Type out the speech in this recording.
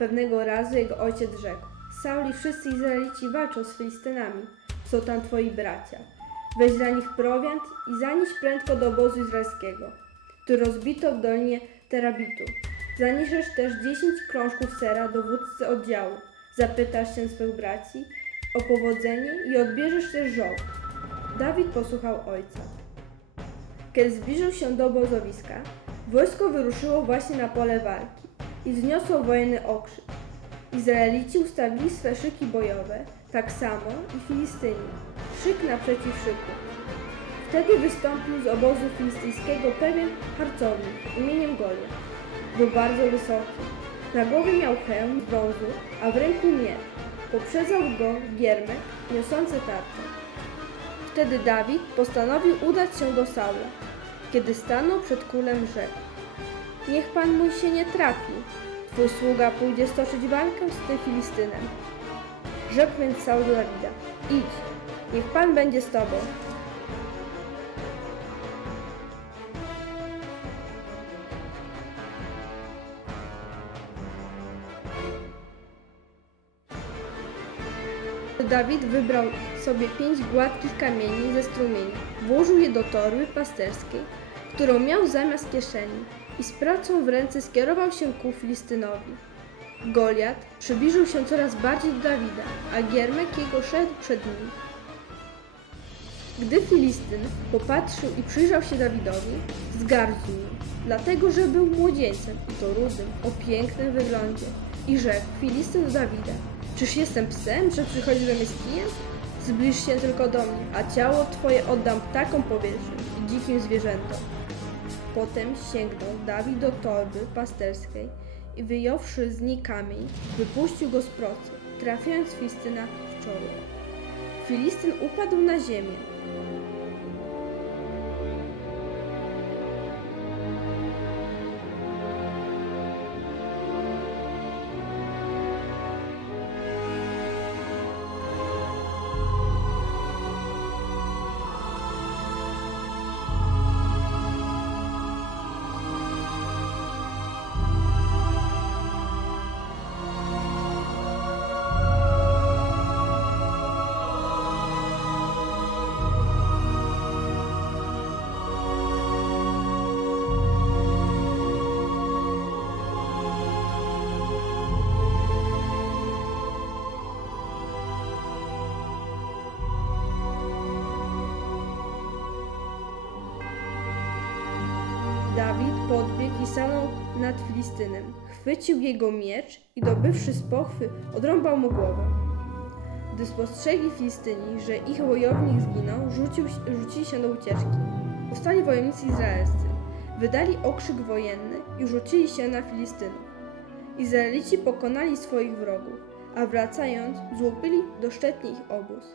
Pewnego razu jego ojciec rzekł: Saul i wszyscy Izraelici walczą z Filistynami. Są tam twoi bracia. Weź dla nich prowiant i zanieś prędko do obozu izraelskiego, który rozbito w dolinie Terabitu. Zaniesiesz też dziesięć krążków sera dowódcy oddziału. Zapytasz się swych braci o powodzenie i odbierzesz też żołd. Dawid posłuchał ojca. Kiedy zbliżył się do obozowiska, wojsko wyruszyło właśnie na pole walki i wzniosło wojenny okrzyk. Izraelici ustawili swe szyki bojowe, tak samo i Filistyni, szyk naprzeciw szyku. Wtedy wystąpił z obozu filistyjskiego pewien harcownik imieniem Goliat. Był bardzo wysoki. Na głowie miał hełm z brązu, a w ręku miecz. Poprzedzał go giermek niosący tarczę. Wtedy Dawid postanowił udać się do Saula. Kiedy stanął przed królem, rzekł: Niech pan mój się nie trafi. Twój sługa pójdzie stoczyć walkę z tym Filistynem. Rzekł więc Saul do Dawida: Idź, niech pan będzie z tobą. Dawid wybrał sobie pięć gładkich kamieni ze strumieni, włożył je do torby pasterskiej, którą miał zamiast kieszeni i z pracą w ręce skierował się ku Filistynowi. Goliat przybliżył się coraz bardziej do Dawida, a Giermek jego szedł przed nim. Gdy Filistyn popatrzył i przyjrzał się Dawidowi, zgardził nim, dlatego że był młodzieńcem i to rudym, o pięknym wyglądzie. I rzekł Filistyn do Dawida, czyż jestem psem, że przychodzisz do mnie z kijem? Zbliż się tylko do mnie, a ciało twoje oddam ptakom powietrznym i dzikim zwierzętom. Potem sięgnął Dawid do torby pasterskiej i wyjąwszy z niej kamień, wypuścił go z procy, trafiając Filistyna w czoło. Filistyn upadł na ziemię. Dawid podbiegł i stanął nad Filistynem. Chwycił jego miecz i dobywszy z pochwy, odrąbał mu głowę. Gdy spostrzegli Filistyni, że ich wojownik zginął, rzucił, rzucili się do ucieczki. Powstali wojownicy izraelscy, wydali okrzyk wojenny i rzucili się na Filistynów. Izraelici pokonali swoich wrogów, a wracając, złupili doszczętnie ich obóz.